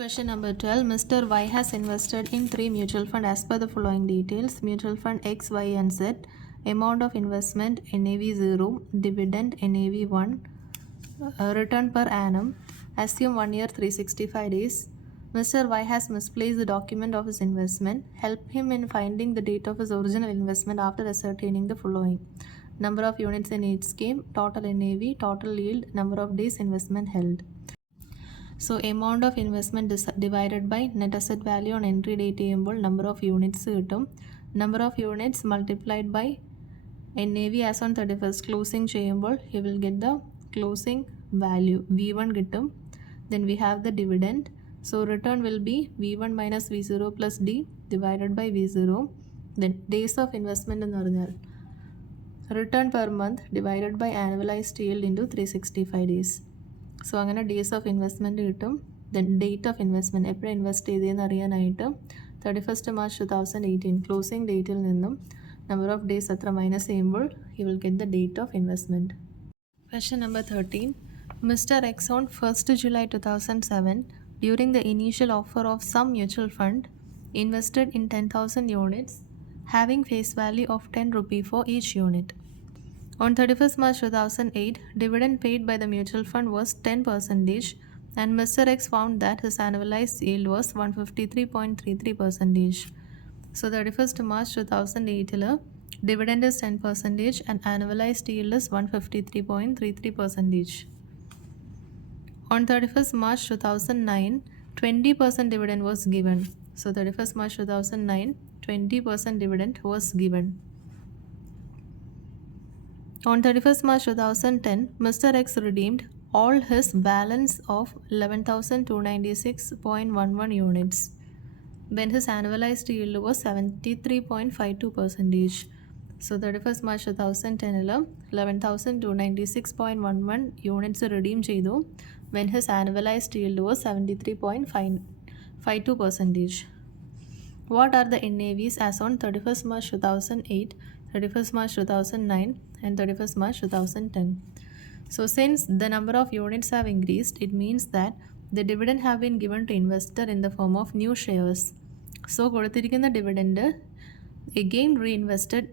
Question number 12. Mr. Y has invested in 3 mutual funds as per the following details. Mutual fund X, Y and Z. Amount of investment NAV 0. Dividend NAV 1. Return per annum. Assume 1 year 365 days. Mr. Y has misplaced the document of his investment. Help him in finding the date of his original investment after ascertaining the following. Number of units in each scheme. Total NAV. Total yield. Number of days investment held. So amount of investment divided by net asset value on entry date ചെയ്യുമ്പോൾ number of units കിട്ടും. Number of units multiplied by NAV as on 31st closing ചെയ്യുമ്പോൾ you will get the closing value V1 കിട്ടും. Then we have the dividend. So return will be V1 minus V0 plus D divided by V0. Then days of investment എന്ന് പറഞ്ഞാൽ return per month divided by annualized yield into 365 days. So അങ്ങനെ days of investment കിട്ടും. Then date of investment എപ്പോഴും ഇൻവെസ്റ്റ് ചെയ്തതെന്ന് അറിയാനായിട്ട് 31st March 2018 ക്ലോസിംഗ് ഡേറ്റിൽ നിന്നും number of days എത്ര മൈനസ് ചെയ്യുമ്പോൾ you will get the date of investment. Question number 13. Mr. X on 1st July 2007 during the initial offer of some mutual fund invested in 10,000 units having face value of 10 rupee for each unit. On 31st March 2008, dividend paid by the mutual fund was 10% and Mr. X found that his annualized yield was 153.33%. So 31st March 2008, dividend is 10% and annualized yield is 153.33%. On 31st March 2009, 20% dividend was given. So 31st March 2009, 20% dividend was given. On 31st March 2010, Mr. X redeemed all his balance of 11,296.11 units when his annualized yield was 73.52%. So 31st March 2010 11,296.11 units redeem ചെയ്തു when his annualized yield was 73.52%. What are the NAVs as on 31st March 2008, 31st March 2009 and 31st March 2010? So since the number of units have increased, it means that the dividend have been given to investor in the form of new shares. So കൊടുത്തിരിക്കുന്ന dividend again reinvested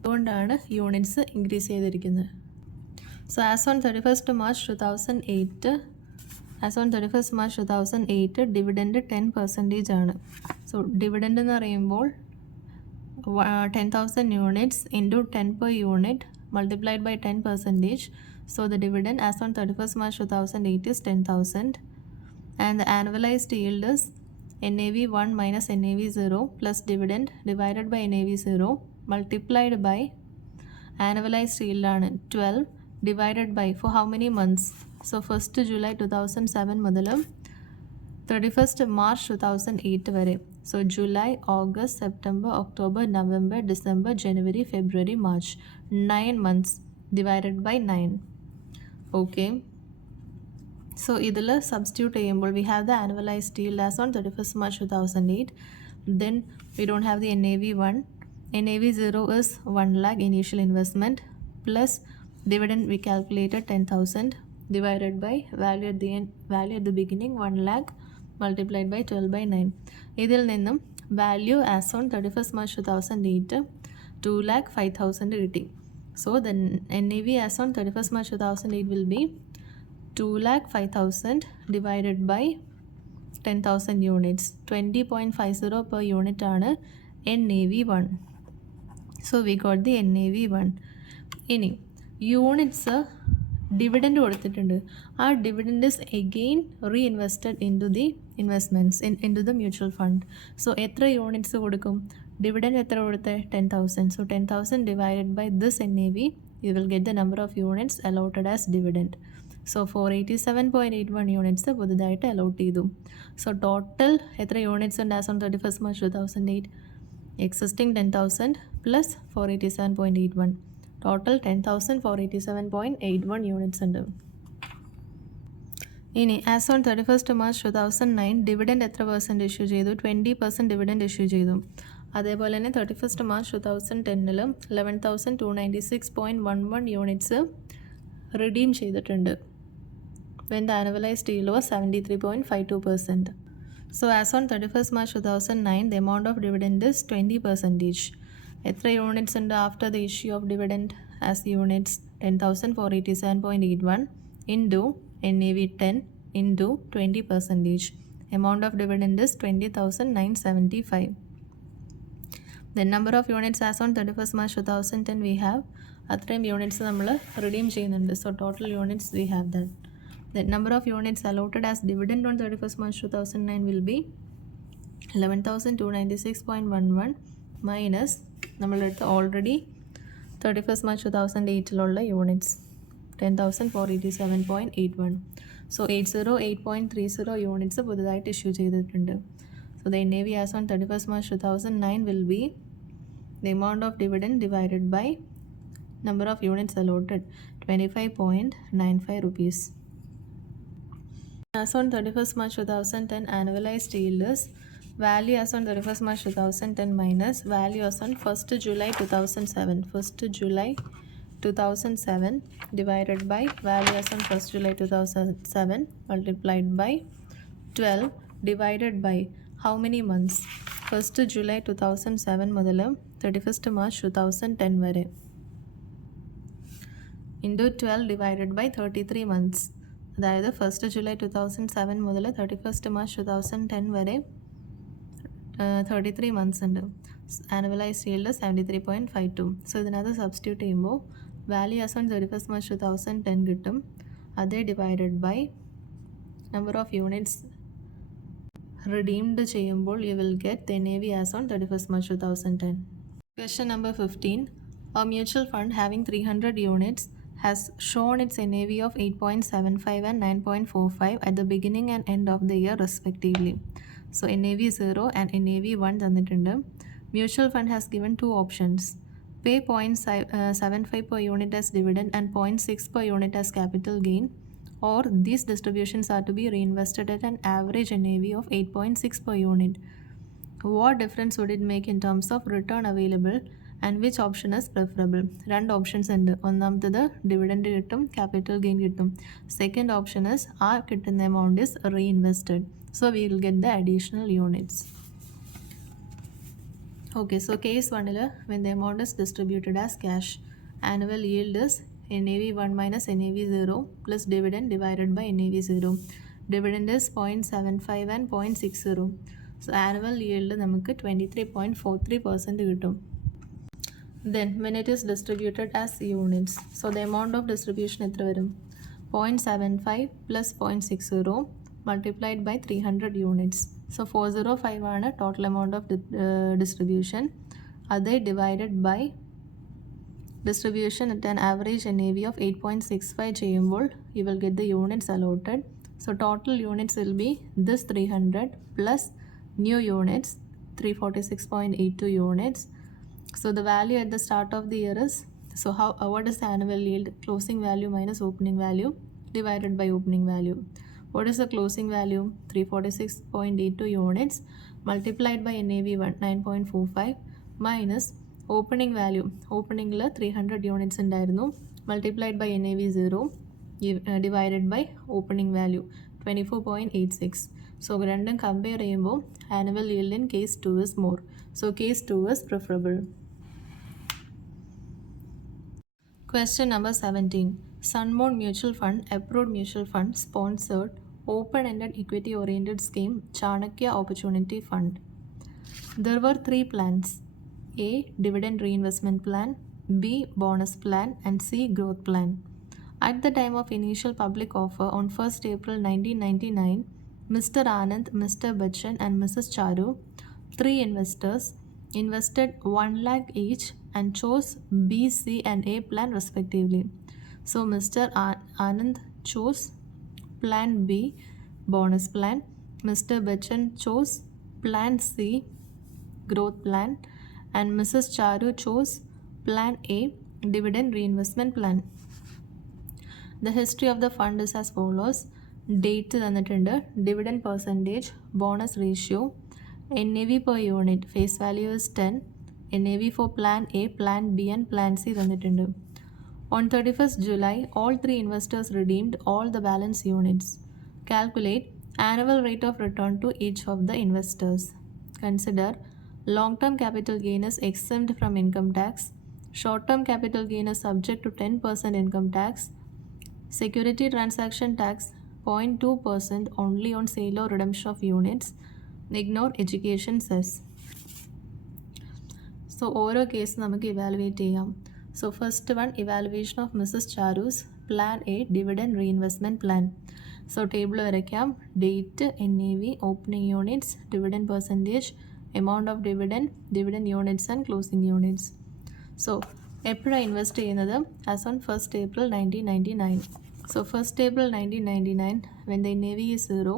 അതുകൊണ്ടാണ് units increase ചെയ്തിരിക്കുന്നത്. So as on 31st March 2008 ഡിവിഡൻഡ് 10% ആണ്. So dividend എന്ന് പറയുമ്പോൾ 10,000 units into 10 per unit multiplied by 10%. So the dividend as on 31st March 2008 is 10,000 and the annualized yield is NAV 1 minus NAV 0 plus dividend divided by NAV 0 multiplied by annualized yield ആണ് 12 divided by for how many months? So 1st July 2007 മുതൽ 31st March 2008 വരെ. So July, August, September, October, November, December, January, February, March. 9 months divided by 9. Okay. So ഇതിൽ substitute ചെയ്യുമ്പോൾ we have the annualized yield as on 31st March 2008. Then we don't have the NAV 1. NAV 0 is 1 lakh initial investment plus dividend we calculated 10,000 divided by value at the end, value at the beginning 1 lakh multiplied by 12 by 9. ഇതിൽ നിന്നും value as on 31st March 2008 2,05,000 കിട്ടി. So the NAV as on 31st March 2008 will be 2,05,000 divided by 10,000 units 20.50 per unit ആണ് NAV 1. So we got the NAV 1. ഇനി units dividend കൊടുത്തിട്ടുണ്ട്. ആ dividend is again reinvested into the investments into the mutual fund. So എത്ര units കൊടുക്കും? Dividend എത്ര കൊടുത്തത്? 10,000. So 10,000 divided by this NAV you will get the number of units allotted as dividend. So 487.81 യൂണിറ്റ്സ് പുതുതായിട്ട് അലോട്ട് ചെയ്തു. So total എത്ര യൂണിറ്റ്സ് ഉണ്ട് as on 31st March 2008? എക്സിസ്റ്റിംഗ് 10,000 പ്ലസ് 487.81. ടോട്ടൽ 10,487.81 യൂണിറ്റ്സ് ഉണ്ട്. ഇനി ആസ് ഓൺ 31st March 2009 ഡിവിഡൻഡ് എത്ര പെർസെൻറ്റ് ഇഷ്യൂ ചെയ്തു? 20% ഡിവിഡൻഡ് ഇഷ്യൂ ചെയ്തു. അതേപോലെ തന്നെ 31st March 2010 11,296.11 യൂണിറ്റ്സ് റിഡീം ചെയ്തിട്ടുണ്ട്. when the annualized yield was 73.52%. So as on 31st March 2009, the amount of dividend is 20%. എത്ര യൂണിറ്റ്സ് ഉണ്ട് after the issue of dividend as units 10,487.81 into NAV 10 into 20%. Amount of dividend is 20,975. The number of units as on 31st March 2010 we have അത്രയും യൂണിറ്റ്സ് നമ്മൾ റിഡീം ചെയ്യുന്നുണ്ട്. So total units we have that. The number of units allotted as dividend on 31st March 2009 will be 11,296.11 minus നമ്മളെടുത്ത് already 31st March 2008 യൂണിറ്റ്സ് 10,487.81. സോ 808.30 യൂണിറ്റ്സ് പുതുതായിട്ട് ഇഷ്യൂ ചെയ്തിട്ടുണ്ട്. So the NAV as on 31st March 2009 will be the amount of dividend divided by number of units allotted, 25.95 rupees. As on 31st March 2010, annualized yield is value as on 31st March 2010 minus value as on 1st July 2007. 1st July 2007 divided by value as on 1st July 2007 multiplied by 12 divided by how many months? 1st July 2007 മുതൽ 31st March 2010 വരെ into 12 divided by 33 months. അതായത് 1st July 2007 മുതൽ 31st March 2010 വരെ 33 months ഉണ്ട്. Annualised yield 73.52. So ഇതിനകത്ത് substitute ചെയ്യുമ്പോൾ value as on 31st March 2010 കിട്ടും. അതേ divided by number of units redeemed ചെയ്യുമ്പോൾ you will get the NAV as on 31st March 2010. Question number 15. A mutual fund having 300 units has shown its NAV of 8.75 and 9.45 at the beginning and end of the year respectively. So NAV 0 and NAV 1 തന്നിട്ടുണ്ട്. Mutual fund has given two options. Pay 0.75 per unit as dividend and 0.6 per unit as capital gain, or these distributions are to be reinvested at an average NAV of 8.6 per unit. What difference would it make in terms of return available and which option is preferable? രണ്ട് ഓപ്ഷൻസ് ഉണ്ട്. ഒന്നാമത്തത് ഡിവിഡൻഡ് കിട്ടും, capital gain കിട്ടും. Second option is ആ കിട്ടുന്ന amount is റീഇൻവെസ്റ്റഡ്. So we will get the additional units. Okay, so case 1 when the amount is distributed as cash, annual yield is NAV 1 minus NAV 0 plus dividend divided by NAV 0. Dividend is 0.75 and 0.60. So annual yield നമുക്ക് 23.43% കിട്ടും. Then when it is distributed as units, so the amount of distribution എത്ര വരും? 0.75 plus 0.60 multiplied by 300 units. So 405 ആണ് total amount of distribution. അതേ divided by distribution at an average NAV of 8.65 ചെയ്യുമ്പോൾ you will get the units allotted. So total units will be this 300 plus new units 346.82 units. So the value at the start of the year is, so what is the annual yield? Closing value minus opening value divided by opening value. What is the closing value? 346.82 units multiplied by NAV 9.45 minus opening value. Opening 300 units ഉണ്ടായിരുന്നു, multiplied by NAV 0 divided by opening value 24.86. So രണ്ടും കമ്പയർ ചെയ്യുമ്പോൾ annual yield in case 2 is more. So case 2 is preferable. Question number 17. Sunmoon Mutual Fund, approved mutual fund, sponsored open-ended equity-oriented scheme, Chanakya Opportunity Fund. There were 3 plans: A. Dividend reinvestment plan, B. Bonus plan, and C. Growth plan. At the time of initial public offer on 1st April 1999, Mr. Anand, Mr. Bachchan, and Mrs. Charu, 3 investors, invested 1 lakh each and chose B, C, and A plan respectively. So Mr. Anand chose plan B, bonus plan. Mr. Bachchan chose plan C, growth plan, and Mrs. Charu chose plan A, dividend reinvestment plan. The history of the fund is as follows. Date തന്നിട്ടുണ്ട്, dividend percentage, bonus ratio, NAV per unit, face value is 10, NAV for plan A, plan B, and plan C തന്നിട്ടുണ്ട്. On 31st July, all three investors redeemed all the balance units. Calculate annual rate of return to each of the investors. Consider long-term capital gain is exempt from income tax. Short-term capital gain is subject to 10% income tax. Security transaction tax 0.2% only on sale or redemption of units. Ignore education cess. So ഓരോ കേസ് നമുക്ക് ഇവാലുവേറ്റ് ചെയ്യാം. So first one, evaluation of Mrs. Charu's Plan A dividend reinvestment plan. So table വരയ്ക്കാം. Date, NAV, opening units, dividend percentage, amount of dividend, dividend units and closing units. So എപ്പോഴാണ് ഇൻവെസ്റ്റ് ചെയ്യുന്നത്? As on 1st April 1999. So 1st April 1999 when the NAV is 0,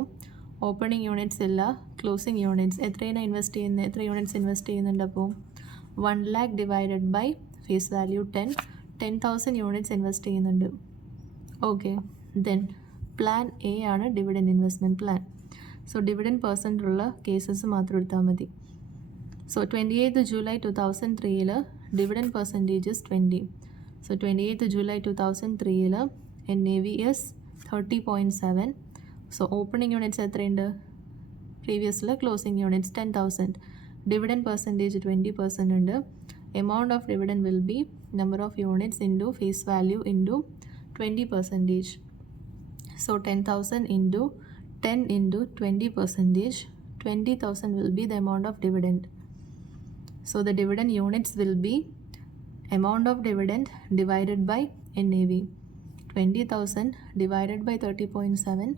opening units ഇല്ല, closing units എത്രയാണ് ഇൻവെസ്റ്റ് ചെയ്യുന്നത്? എത്ര units invest ചെയ്യുന്നുണ്ട്? അപ്പോൾ 1 lakh divided by face value 10,000 units invest ചെയ്യുന്നുണ്ട്. Okay, then plan A ആണ് dividend investment plan. So dividend per cent ഉള്ള കേസസ് മാത്രം എടുത്താൽ മതി. So 28th July 2003 dividend percentage is 20. So 28th July 2003 NAV is 30.7. So opening units എത്രയുണ്ട്? പ്രീവിയസിൽ closing units 10,000. Dividend percentage 20% ഉണ്ട്. Amount of dividend will be number of units into face value into 20%. So 10,000 into 10 into 20%, 20,000 will be the amount of dividend. So the dividend units will be amount of dividend divided by NAV. 20,000 divided by 30.7,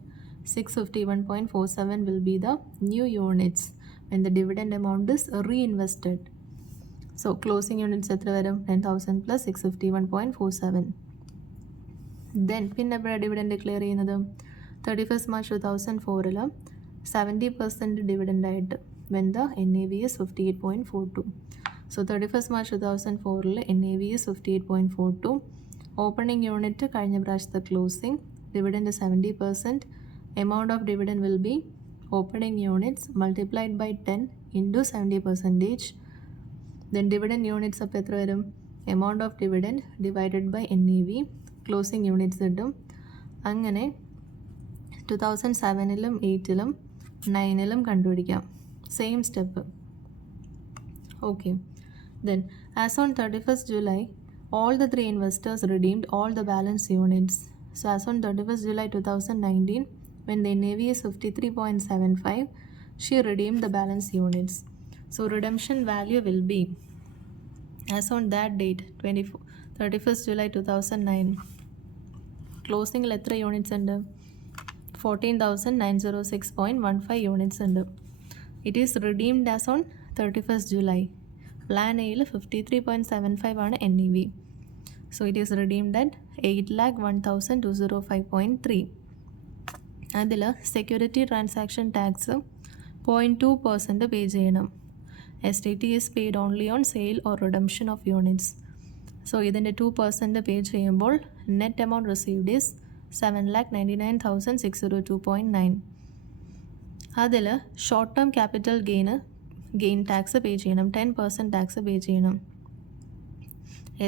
651.47 will be the new units when the dividend amount is reinvested. So closing units എത്ര വരും? 10,000 plus 651.47. Then പിന്നെ എപ്പോഴാണ് dividend declare ചെയ്യുന്നത്? 31st March 2004 70% ഡിവിഡൻഡ് ആയിട്ട് when the NAV is 58.42. So 31st March 2004 NAV is 58.42. Opening unit കഴിഞ്ഞ പ്രാവശ്യത്തെ closing, dividend 70%. Amount of dividend will be opening units multiplied by 10 into 70%. Then dividend units അപ്പോൾ എത്ര വരും? Amount of dividend divided by NAV, closing units കിട്ടും. അങ്ങനെ 2007 8 9 കണ്ടുപിടിക്കാം. Same step. Okay, then as on 31st July all the three investors redeemed all the balance units. So as on 31st July 2019 when the NAV is 53.75, she redeemed the balance units. So redemption value will be as on that date 31st July 2009 closing എത്ര യൂണിറ്റ്സ് ഉണ്ട്? 14,906.15 യൂണിറ്റ്സ് ഉണ്ട്. It is redeemed as on 31st July. Plan എയിൽ 53.75 ആണ് NAV. So it is redeemed at 8,01,205.3. അതിൽ security transaction tax 0.2% പേ ചെയ്യണം. STT is paid only on sale or redemption of units. So ഇതിൻ്റെ 2% പേ ചെയ്യുമ്പോൾ net amount received is 7,99,602.9. അതിൽ short term capital gain tax പേ ചെയ്യണം, 10% ടാക്സ് പേ ചെയ്യണം.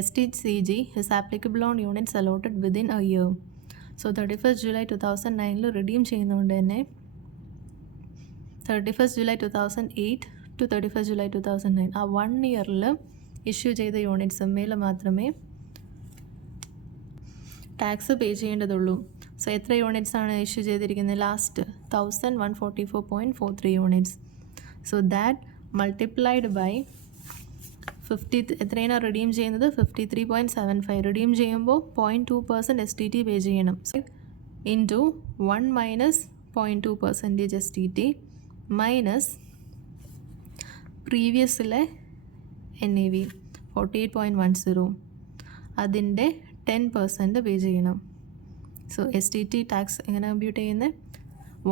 STCG is applicable on units allotted within a year. So 31st July 2009 റിഡീം ചെയ്യുന്നതുകൊണ്ട് തന്നെ 31st July 2008 to 31st July 2009 ആ 1 ഇയറിൽ ഇഷ്യൂ ചെയ്ത യൂണിറ്റ്സ് മേൽ മാത്രമേ ടാക്സ് പേ ചെയ്യേണ്ടതുള്ളൂ. സോ എത്ര യൂണിറ്റ്സ് ആണ് ഇഷ്യൂ ചെയ്തിരിക്കുന്നത്? Last 1,144.43 units. So that multiplied by 50 എത്രയാണ് റിഡീം ചെയ്യുന്നത്? 53.75. റിഡീം ചെയ്യുമ്പോൾ 0.2% STT പേ ചെയ്യണം. ഇൻറ്റു 1 മൈനസ് 0.2% STT മൈനസ് പ്രീവിയസിലെ NAV 48.10 അതിൻ്റെ 10% പേ ചെയ്യണം. സോ STT ടാക്സ് എങ്ങനെ കമ്പ്യൂട്ട് ചെയ്യുന്നത്?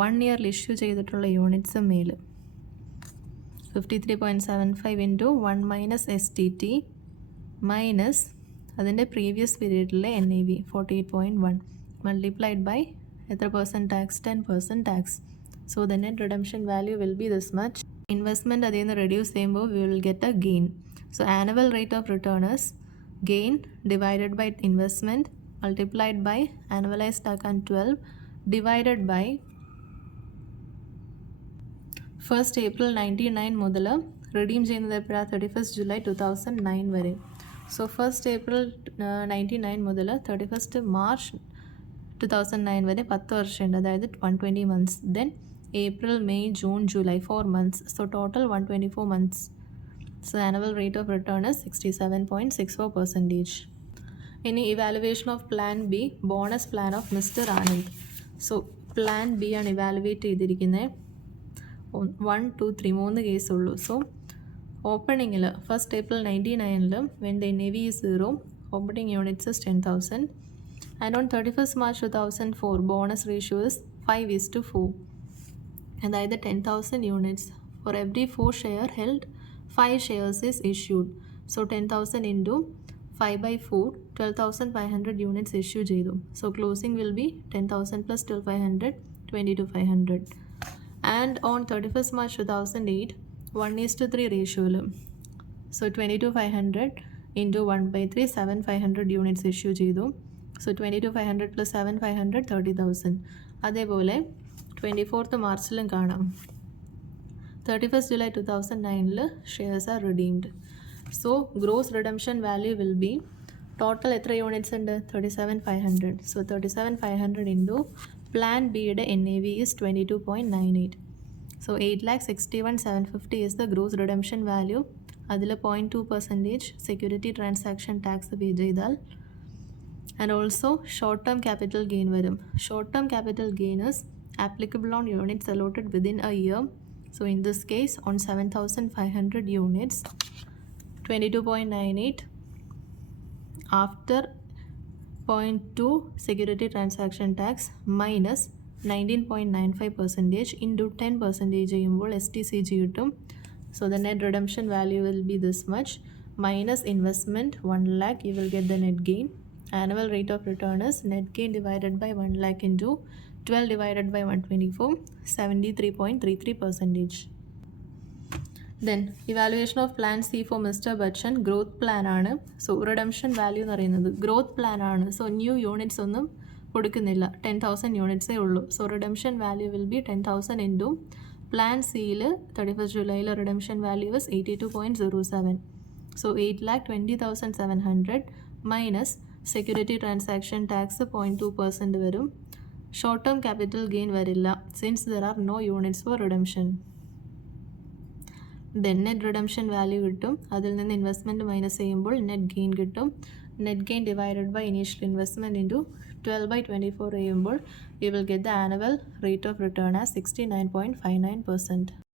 1 ഇയറിൽ ഇഷ്യൂ ചെയ്തിട്ടുള്ള യൂണിറ്റ്സ് മേൽ 53.75 ഇൻറ്റു 1 മൈനസ് STT മൈനസ് അതിൻ്റെ പ്രീവിയസ് പീരീഡിലെ NAV 48.1 മൾട്ടിപ്ലൈഡ് ബൈ എത്ര percent tax? 10% tax. So the net redemption value will be this much. Investment അതിൽ നിന്ന് റെഡ്യൂസ് ചെയ്യുമ്പോൾ we will get a gain. So annual rate of return is gain divided by investment multiplied by annualized TACAN 12 divided by 1st April 1999 മുതൽ റിഡീം ചെയ്യുന്നത് എപ്പോഴാണ് 31st July 2009 വരെ. So 1st April 1999 മുതൽ 31st March 2009 വരെ 10 വർഷമുണ്ട്, അതായത് 120 months. Then April, May, June, July 4 months. So total 124 months. So annual rate of return is 67.64%. ഇനി evaluation of plan B, bonus plan of mister Anand. So plan B ആണ് evaluate ചെയ്തിരിക്കുന്നത്. 1, 2, 3 3 കേസുള്ളൂ. So ഓപ്പണിങ്ങിൽ 1st April 1999 when the NAV is 0, opening units is 10,000. And on 31st March 2004, bonus ratio is 5:4. അതായത് 10,000 units. For every 4 share held, 5 shares is issued. So 10,000 into 5/4, 12,500 units issue ചെയ്തു. So closing will be 10,000 plus 12,500, 22,500. And on 31st March 2008, 1:3 ratio. So 22,500 into 1/3, 7,500 units issue ചെയ്തു. So 22,500 plus 7,500, 30,000. അതേപോലെ 24th മാർച്ചിലും കാണാം. 31st July 2009 shares are redeemed. So gross redemption value will B, total എത്ര യൂണിറ്റ്സ് ഉണ്ട്? 37,500. സോ 37,500 into plan ബിയുടെ NAV is 22.98. സോ 8,61,750 is the gross redemption value. അതിൽ 0.2% security transaction tax പേ ചെയ്താൽ. And also short term capital gain varum. Short term capital gain is applicable on units allotted within a year. So in this case, on 7,500 units, 22.98 after 0.2 security transaction tax minus 19.95% into 10% ചെയ്യുമ്പോൾ STCG കിട്ടും. So the net redemption value will be this much minus investment 1 lakh, you will get the net gain. Annual rate of return is net gain divided by 1 lakh into 12 divided by 124, 73.33%. Then evaluation of plan C for Mr. Bachchan, growth plan ആണ്. So redemption value എന്ന് പറയുന്നത് growth plan ആണ്. So new units ഒന്നും കൊടുക്കുന്നില്ല, 10,000 യൂണിറ്റ്സേ ഉള്ളൂ. So redemption value will be 10,000 into plan സിയിൽ 31st July redemption value is 82.07. So 8,20,700 minus security transaction tax 0.2% വരും. ഷോർട്ട് ടേം ക്യാപിറ്റൽ ഗെയിൻ വരില്ല since there are no units for redemption. Then net redemption value കിട്ടും, അതിൽ നിന്ന് investment minus ചെയ്യുമ്പോൾ net gain കിട്ടും. Net gain divided by initial investment into 12/24 ചെയ്യുമ്പോൾ you will get the annual rate of return as 69.59%.